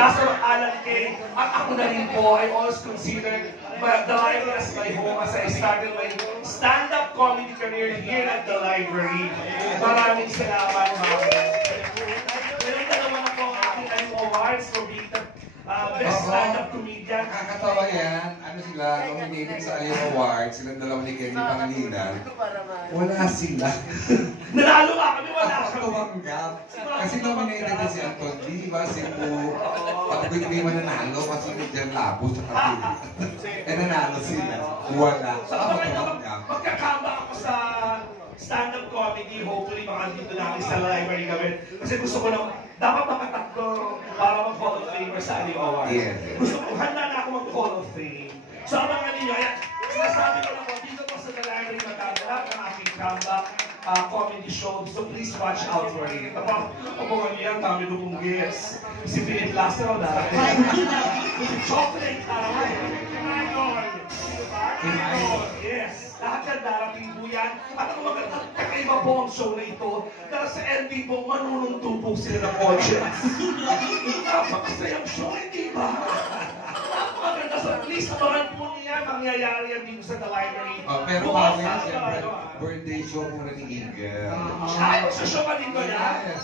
Kaso Alan Kay, at ako na rin po, I always consider the library as my home as I started my stand-up comedy career here at the library. Maraming salamat, ma'am. Meron dalawa na po ang aking awards for being the best stand-up comedian. Nakakatawa yan. Ano sila, nominated sa Aliw Awards, silang dalawa ni Kenny Pangilinan. Wala sila. Nanalo ka kami, wala kami. Tumanggap. Kasi nominated na si Anton D, diba? Si Po. Pag hindi man nanalo, kasi ni Jan Labo sa kapila. Eh nanalo sila. Wala. So, magkakamba ako sa stand-up comedy. Hopefully, baka dito na kami sa library gawin. Kasi gusto ko na, dapat makatatlo para mag-Hall of Fame sa Aliw Awards. Yes. Gusto ko, handa na ako mag-Hall of Fame. So, abangan ninyo. Sinasabi ko na po, dito po sa The Library magaganap ang aking comeback comedy show. So, please watch out for it. Abangan niyo yan, dami na pong guests. Si Philip Lastro na. Si Chocolate Araway. Yes. Lahat yan darating po yan. At ang magkakaiba po ang show na ito, dahil sa ending po, manununto po sila ng audience. Napakasayang show, hindi ba? Napakaganda sa please, abangan po niya, mangyayari yan dito sa The Library. Pero bago yan, siyempre, birthday show muna ni Eagle. Ay, magsashow ka dito yan?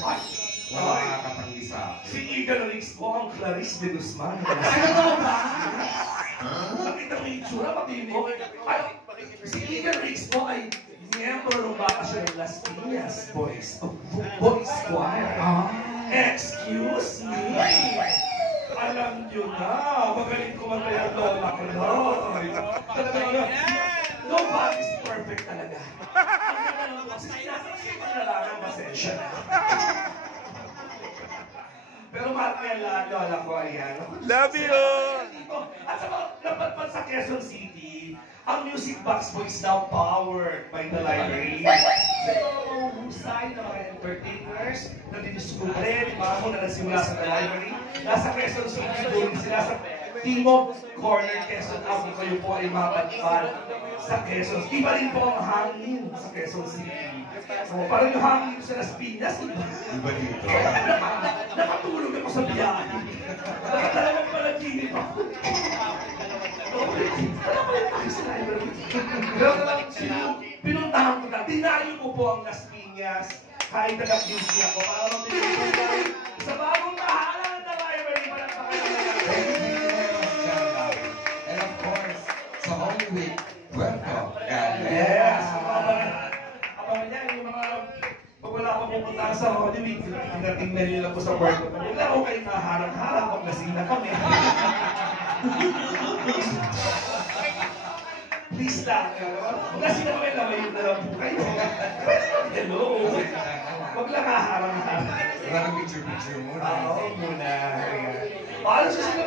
Wala makakatanggi sa akin. Si Eagle Riggs po ang Clarice de Guzman. Ano ba? Nakita mo yung tsura, pati mo. Si Eagle Riggs po ay miyembro ng bakasyon ng Las Piñas Boys Choir. Excuse me? Alam nyo na, magaling kumantay ang lola ko na. Nobody's perfect talaga. Kasi sinasakit na lang ang pasensya na. Pero mahal ko yan lahat, lola ko, ayan. Love you! At saka, napadpad sa Quezon City, ang Music Box po is now powered by the library. So, ito ang mahuhusay ng mga entertainers na dinidiskubre, mga mo na nagsimula sa the library. Nasa Quezon City, doon sila sa Timog Corner, Quezon Avenue, kayo po ay mapadpad sa Quezon. Iba rin po ang hangin sa Quezon City. Parang yung hangin sa Las Piñas, Iba dito. nakatulog ako sa biyahe. Nakadalawang palaginip ako. Wala pa rin tayo sa library. Pinuntahan ko na. Dinayo ko po ang Las Piñas. Kahit taga-beauty ako. Para mapinuntahan sa bagong tahanan ng library. Walang And of course, sa Holy Week, welcome. yes! Abangan niya, yung mga pag wala akong pupunta sa Holy Week, tinatingnan nyo lang po sa work ko. Wala ako kayo naharang-harang pag nasina kami. Please lang. Pag nasina kami, lamayin na lang po kayo. Pwede lang, hello. Huwag lang haharang-harang. Wala kang picture-picture muna. Oo, muna. Paano siya sila